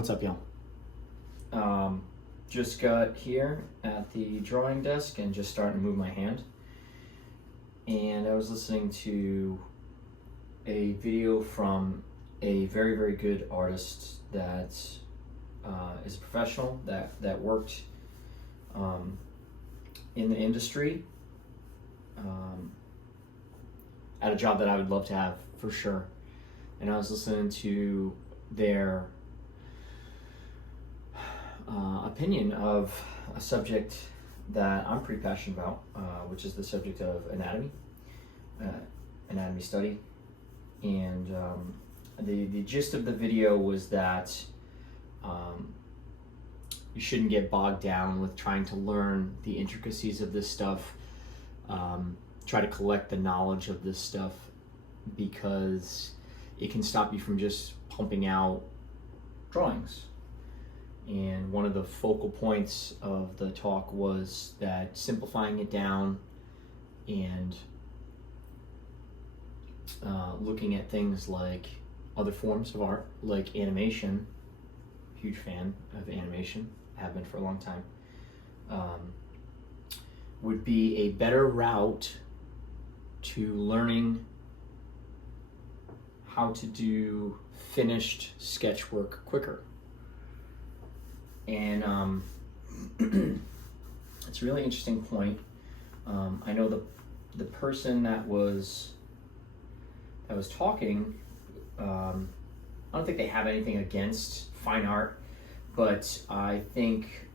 What's up, y'all? Just got here at the drawing desk and just starting to move my hand. And I was listening to a video from a very, very good artist that is a professional that worked in the industry at a job that I would love to have for sure. And I was listening to their opinion of a subject that I'm pretty passionate about, which is the subject of anatomy study. And the gist of the video was that you shouldn't get bogged down with trying to learn the intricacies of this stuff, try to collect the knowledge of this stuff, because it can stop you from just pumping out drawings. And one of the focal points of the talk was that simplifying it down and looking at things like other forms of art, like animation, huge fan of animation, have been for a long time, would be a better route to learning how to do finished sketch work quicker. And it's a really interesting point. I know the person that was talking, I don't think they have anything against fine art, but I think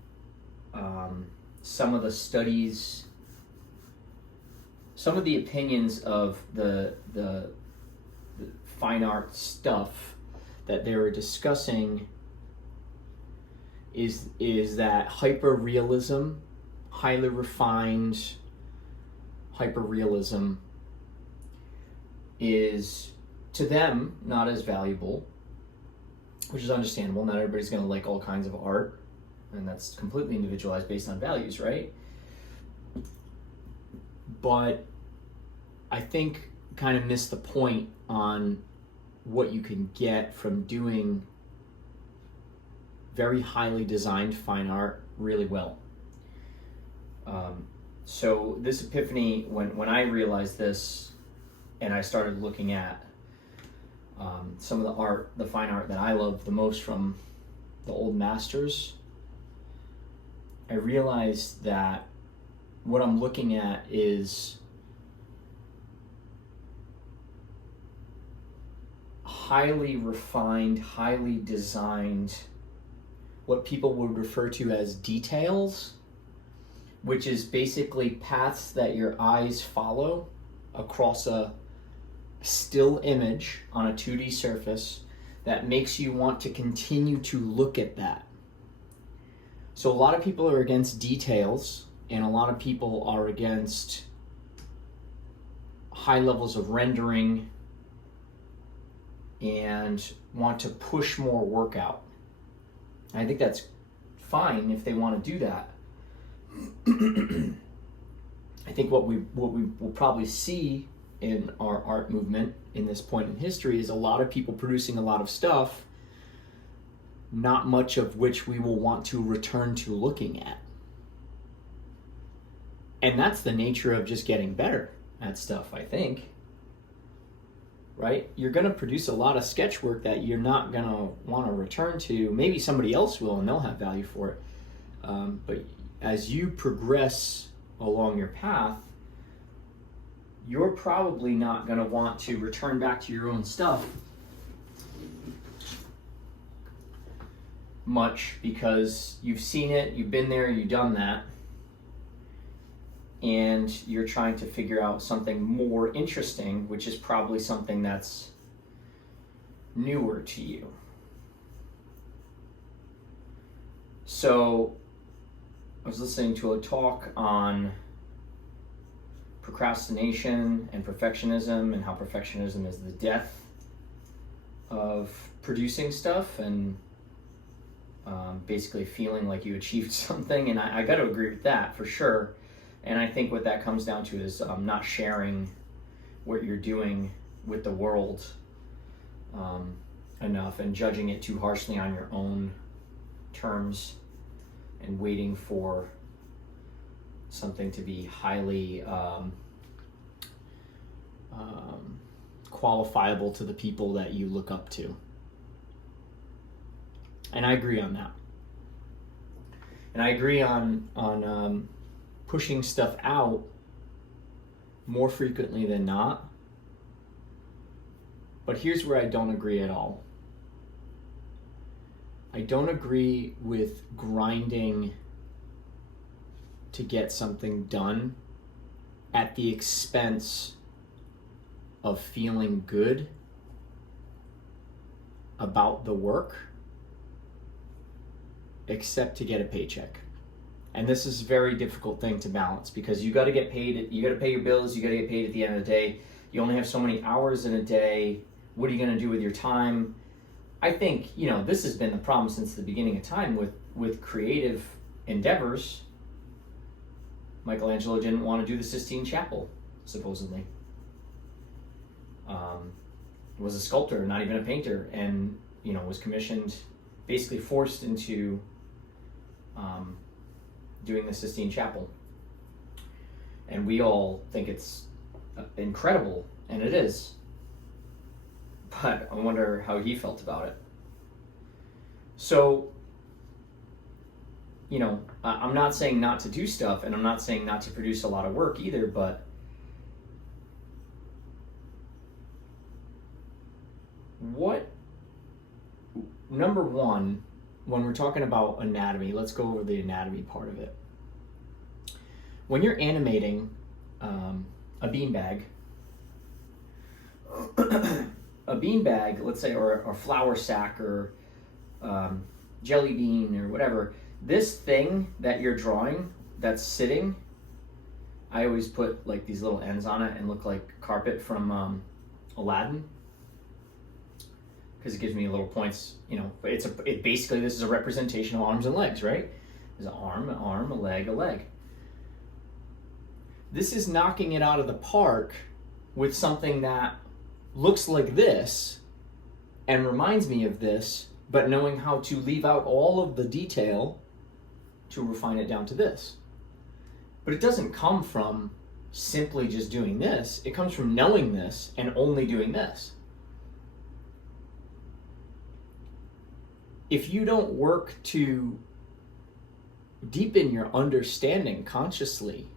some of the studies, some of the opinions of the fine art stuff that they were discussing is that hyper-realism, highly refined hyper-realism, is to them not as valuable, which is understandable. Not everybody's going to like all kinds of art, and that's completely individualized based on values, right? But I think kind of missed the point on what you can get from doing very highly designed fine art really well. So this epiphany, when I realized this and I started looking at some of the fine art that I love the most from the old masters, I realized that what I'm looking at is highly refined, highly designed, what people would refer to as details, which is basically paths that your eyes follow across a still image on a 2D surface that makes you want to continue to look at that. So a lot of people are against details, and a lot of people are against high levels of rendering and want to push more work out. I think that's fine if they want to do that. I think what we will probably see in our art movement in this point in history is a lot of people producing a lot of stuff, not much of which we will want to return to looking at. And that's the nature of just getting better at stuff, I think. Right? You're going to produce a lot of sketch work that you're not going to want to return to. Maybe somebody else will and they'll have value for it. But as you progress along your path, you're probably not going to want to return back to your own stuff much, because you've seen it, you've been there, you've done that, and you're trying to figure out something more interesting, which is probably something that's newer to you. So I was listening to a talk on procrastination and perfectionism, and how perfectionism is the death of producing stuff and basically feeling like you achieved something. And I got to agree with that for sure. And I think what that comes down to is not sharing what you're doing with the world, enough and judging it too harshly on your own terms and waiting for something to be highly qualifiable to the people that you look up to. And I agree on that. And I agree on pushing stuff out more frequently than not. But here's where I don't agree at all. I don't agree with grinding to get something done at the expense of feeling good about the work, except to get a paycheck. And this is a very difficult thing to balance, because you got to get paid, you got to pay your bills, you got to get paid at the end of the day. You only have so many hours in a day. What are you going to do with your time? I think, this has been the problem since the beginning of time with creative endeavors. Michelangelo didn't want to do the Sistine Chapel, supposedly. Was a sculptor, not even a painter, and was commissioned, basically forced into doing the Sistine Chapel. And we all think it's incredible, and it is. But I wonder how he felt about it. So, I'm not saying not to do stuff, and I'm not saying not to produce a lot of work either, but number one, when we're talking about anatomy, let's go over the anatomy part of it. When you're animating a beanbag, let's say, or a flour sack, or jelly bean, or whatever, this thing that you're drawing that's sitting, I always put like these little ends on it and look like carpet from Aladdin, because it gives me little points. Basically this is a representation of arms and legs, right? There's an arm, a leg, a leg. This is knocking it out of the park with something that looks like this and reminds me of this, but knowing how to leave out all of the detail to refine it down to this. But it doesn't come from simply just doing this. It comes from knowing this and only doing this. If you don't work to deepen your understanding consciously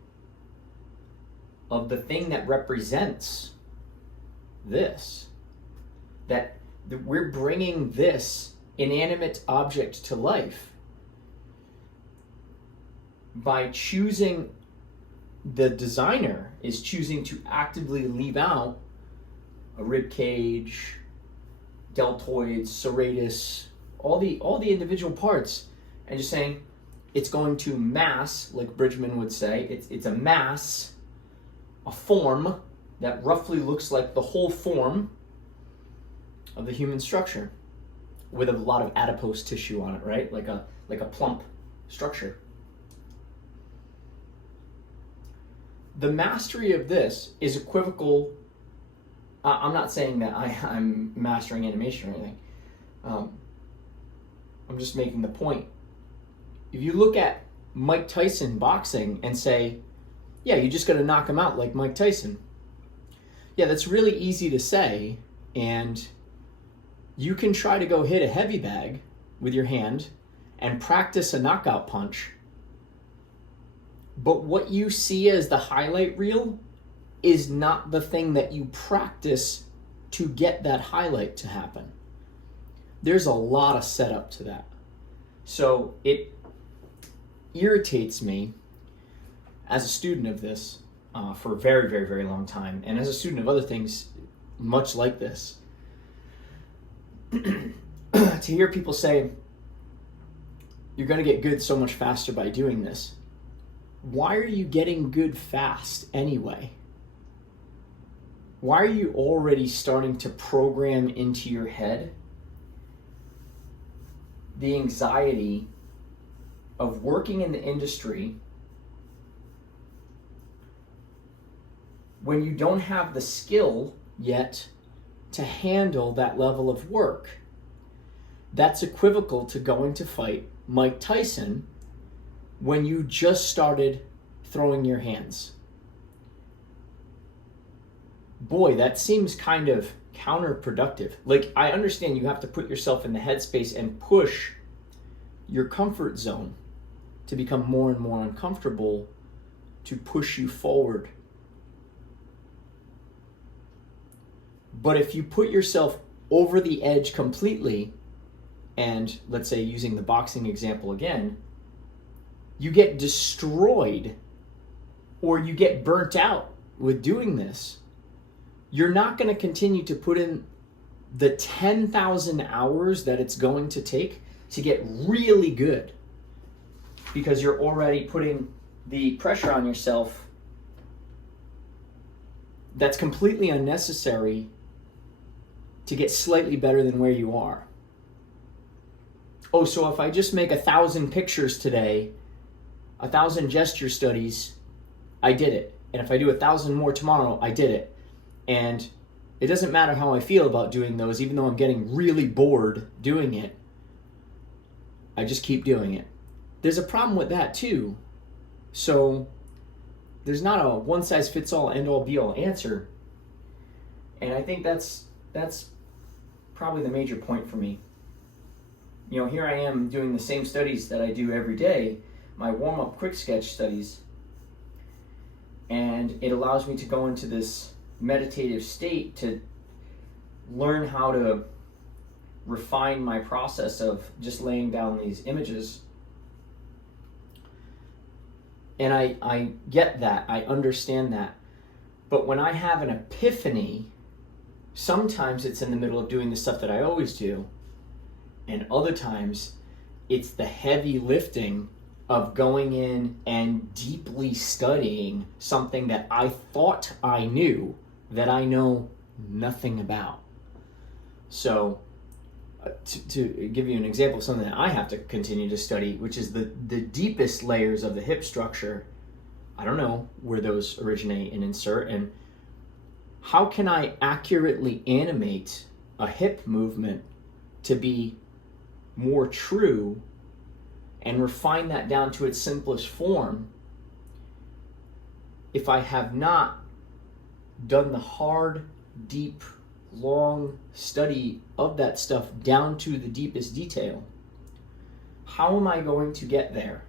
of the thing that represents this, that we're bringing this inanimate object to life by choosing, the designer is choosing to actively leave out a rib cage, deltoids, serratus, all the individual parts, and just saying it's going to mass, like Bridgman would say, it's a mass, a form that roughly looks like the whole form of the human structure, with a lot of adipose tissue on it, right? Like a plump structure. The mastery of this is equivocal. I'm not saying that I'm mastering animation or anything. I'm just making the point. If you look at Mike Tyson boxing and say, yeah, you just got to knock him out like Mike Tyson. Yeah, that's really easy to say, and you can try to go hit a heavy bag with your hand and practice a knockout punch. But what you see as the highlight reel is not the thing that you practice to get that highlight to happen. There's a lot of setup to that. So it irritates me as a student of this for a very, very, very long time, and as a student of other things much like this, to hear people say, you're going to get good so much faster by doing this. Why are you getting good fast anyway? Why are you already starting to program into your head the anxiety of working in the industry when you don't have the skill yet to handle that level of work? That's equivocal to going to fight Mike Tyson when you just started throwing your hands. Boy, that seems kind of counterproductive. Like, I understand you have to put yourself in the headspace and push your comfort zone to become more and more uncomfortable, to push you forward. But if you put yourself over the edge completely, and let's say using the boxing example again, you get destroyed or you get burnt out with doing this, you're not going to continue to put in the 10,000 hours that it's going to take to get really good, because you're already putting the pressure on yourself that's completely unnecessary to get slightly better than where you are. Oh, so if I just make 1,000 pictures today, 1,000 gesture studies, I did it. And if I do 1,000 more tomorrow, I did it. And it doesn't matter how I feel about doing those, even though I'm getting really bored doing it, I just keep doing it. There's a problem with that too. So there's not a one-size-fits-all, end-all, be-all answer. And I think that's probably the major point for me. You know, here I am doing the same studies that I do every day, my warm-up quick sketch studies, and it allows me to go into this meditative state to learn how to refine my process of just laying down these images. And I get that, I understand that. But when I have an epiphany, sometimes it's in the middle of doing the stuff that I always do, and other times it's the heavy lifting of going in and deeply studying something that I thought I knew that I know nothing about. So to give you an example of something that I have to continue to study, which is the deepest layers of the hip structure. I don't know where those originate and insert, and how can I accurately animate a hip movement to be more true and refine that down to its simplest form if I have not done the hard, deep, long study of that stuff down to the deepest detail? How am I going to get there?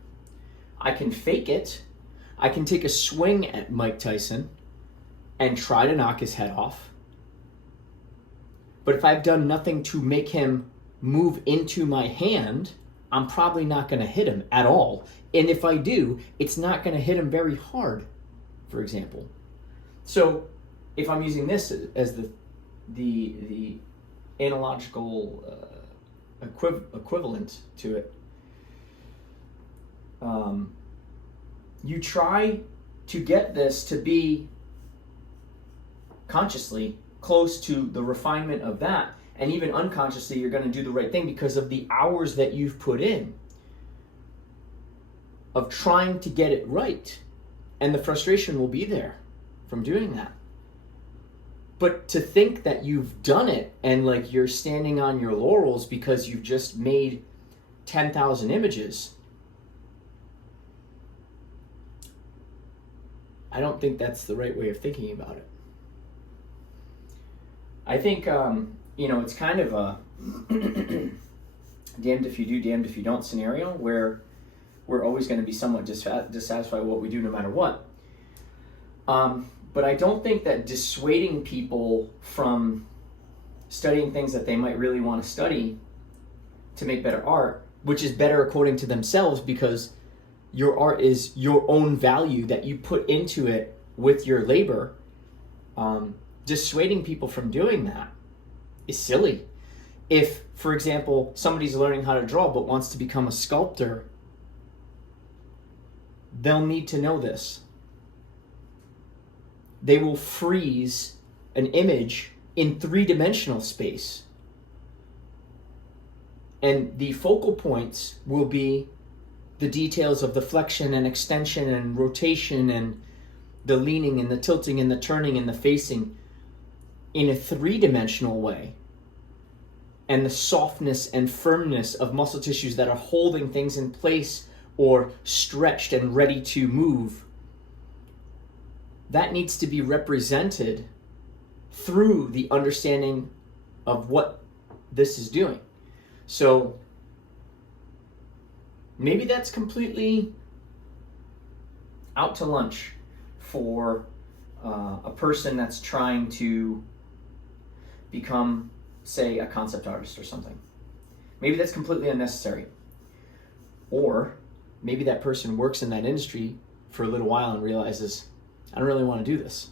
I can fake it. I can take a swing at Mike Tyson and try to knock his head off. But if I've done nothing to make him move into my hand, I'm probably not going to hit him at all. And if I do, it's not going to hit him very hard, for example. So if I'm using this as the analogical equivalent to it, you try to get this to be consciously close to the refinement of that, and even unconsciously you're going to do the right thing because of the hours that you've put in of trying to get it right, and the frustration will be there from doing that. But to think that you've done it and like you're standing on your laurels because you've just made 10,000 images, I don't think that's the right way of thinking about it. I think, it's kind of a damned if you do, damned if you don't scenario where we're always going to be somewhat dissatisfied with what we do no matter what. But I don't think that dissuading people from studying things that they might really want to study to make better art, which is better according to themselves because your art is your own value that you put into it with your labor, dissuading people from doing that is silly. If, for example, somebody's learning how to draw but wants to become a sculptor, they'll need to know this. They will freeze an image in 3-dimensional space. And the focal points will be the details of the flexion and extension and rotation and the leaning and the tilting and the turning and the facing in a 3-dimensional way. and the softness and firmness of muscle tissues that are holding things in place or stretched and ready to move, that needs to be represented through the understanding of what this is doing. So maybe that's completely out to lunch for a person that's trying to become, say, a concept artist or something. Maybe that's completely unnecessary. Or maybe that person works in that industry for a little while and realizes, I don't really want to do this.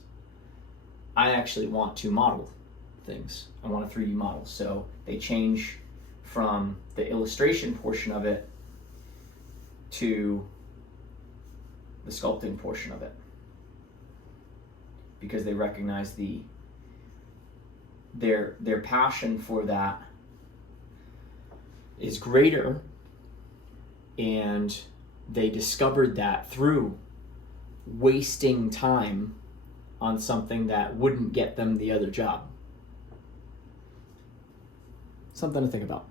I actually want to model things. I want a 3D model. So they change from the illustration portion of it to the sculpting portion of it, because they recognize their passion for that is greater, and they discovered that through wasting time on something that wouldn't get them the other job. Something to think about.